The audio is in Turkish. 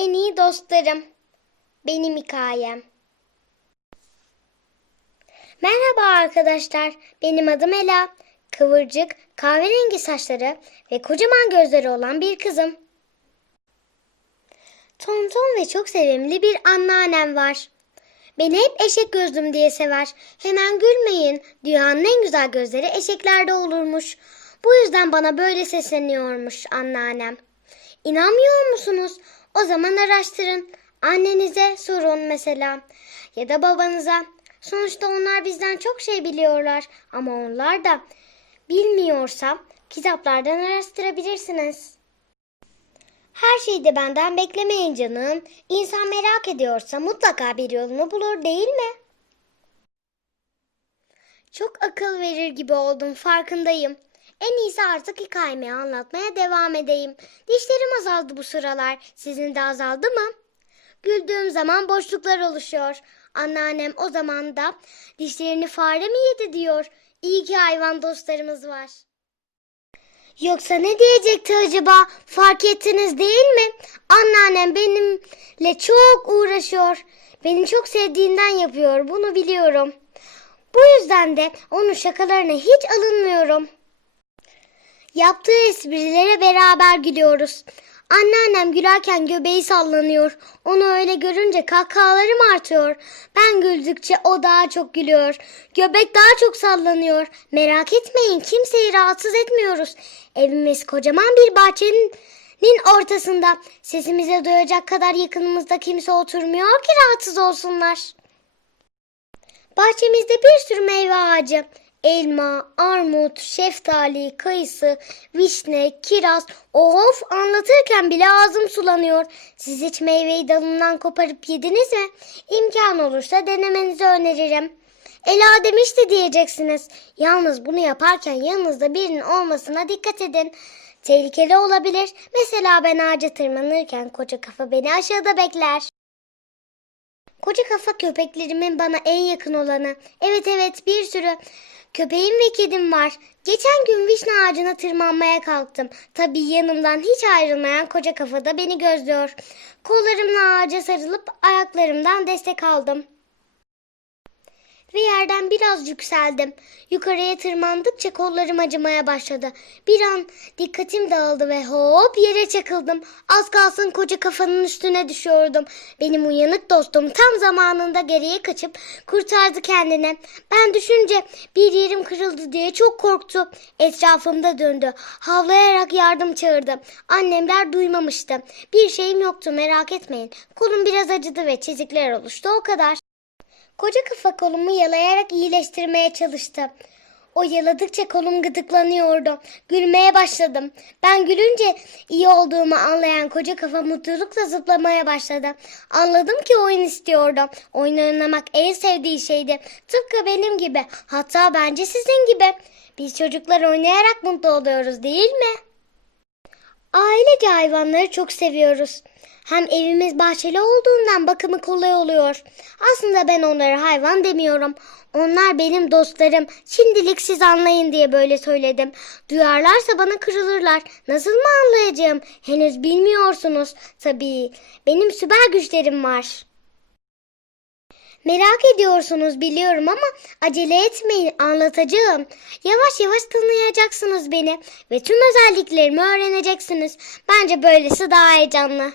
en iyi dostlarım. Benim hikayem. Merhaba arkadaşlar. Benim adım Ela. Kıvırcık, kahverengi saçları ve kocaman gözleri olan bir kızım. Tonton ve çok sevimli bir anneannem var. Beni hep eşek gözlüm diye sever. Hemen gülmeyin. Dünyanın en güzel gözleri eşeklerde olurmuş. Bu yüzden bana böyle sesleniyormuş anneannem. İnanmıyor musunuz? O zaman araştırın. Annenize sorun mesela. Ya da babanıza. Sonuçta onlar bizden çok şey biliyorlar. Ama onlar da bilmiyorsa kitaplardan araştırabilirsiniz. Her şeyi de benden beklemeyin canım. İnsan merak ediyorsa mutlaka bir yolunu bulur değil mi? Çok akıl verir gibi oldum farkındayım. En iyisi artık hikayemi anlatmaya devam edeyim. Dişlerim azaldı bu sıralar. Sizin de azaldı mı? Güldüğüm zaman boşluklar oluşuyor. Anneannem o zaman da dişlerini fare mi yedi diyor. İyi ki hayvan dostlarımız var. Yoksa ne diyecekti acaba? Fark ettiniz değil mi? Anneannem benimle çok uğraşıyor. Beni çok sevdiğinden yapıyor. Bunu biliyorum. Bu yüzden de onun şakalarına hiç alınmıyorum. Yaptığı esprilere beraber gülüyoruz. Anneannem gülerken göbeği sallanıyor. Onu öyle görünce kahkahalarım artıyor. Ben güldükçe o daha çok gülüyor. Göbek daha çok sallanıyor. Merak etmeyin kimseyi rahatsız etmiyoruz. Evimiz kocaman bir bahçenin ortasında. Sesimizi duyacak kadar yakınımızda kimse oturmuyor ki rahatsız olsunlar. Bahçemizde bir sürü meyve ağacı. Elma, armut, şeftali, kayısı, vişne, kiraz. Of anlatırken bile ağzım sulanıyor. Siz hiç meyveyi dalından koparıp yediniz mi? İmkan olursa denemenizi öneririm. Ela demişti diyeceksiniz. Yalnız bunu yaparken yanınızda birinin olmasına dikkat edin. Tehlikeli olabilir. Mesela ben ağaca tırmanırken koca kafa beni aşağıda bekler. Koca kafa köpeklerimin bana en yakın olanı. Evet evet bir sürü köpeğim ve kedim var. Geçen gün vişne ağacına tırmanmaya kalktım. Tabii yanımdan hiç ayrılmayan koca kafa da beni gözlüyor. Kollarımla ağaca sarılıp ayaklarımdan destek aldım. Ve yerden biraz yükseldim. Yukarıya tırmandıkça kollarım acımaya başladı. Bir an dikkatim dağıldı ve hop yere çakıldım. Az kalsın koca kafanın üstüne düşüyordum. Benim uyanık dostum tam zamanında geriye kaçıp kurtardı kendini. Ben düşünce bir yerim kırıldı diye çok korktu. Etrafımda döndü. Havlayarak yardım çağırdı. Annemler duymamıştı. Bir şeyim yoktu merak etmeyin. Kolum biraz acıdı ve çizikler oluştu o kadar. Koca kafa kolumu yalayarak iyileştirmeye çalıştı. O yaladıkça kolum gıdıklanıyordu. Gülmeye başladım. Ben gülünce iyi olduğumu anlayan koca kafa mutlulukla zıplamaya başladı. Anladım ki oyun istiyordu. Oyun oynamak en sevdiği şeydi. Tıpkı benim gibi. Hatta bence sizin gibi. Biz çocuklar oynayarak mutlu oluyoruz değil mi? Ailece hayvanları çok seviyoruz. Hem evimiz bahçeli olduğundan bakımı kolay oluyor. Aslında ben onlara hayvan demiyorum. Onlar benim dostlarım. Şimdilik siz anlayın diye böyle söyledim. Duyarlarsa bana kırılırlar. Nasıl mı anlayacağım? Henüz bilmiyorsunuz. Tabii. Benim süper güçlerim var. Merak ediyorsunuz biliyorum ama acele etmeyin anlatacağım. Yavaş yavaş tanıyacaksınız beni ve tüm özelliklerimi öğreneceksiniz. Bence böylesi daha heyecanlı.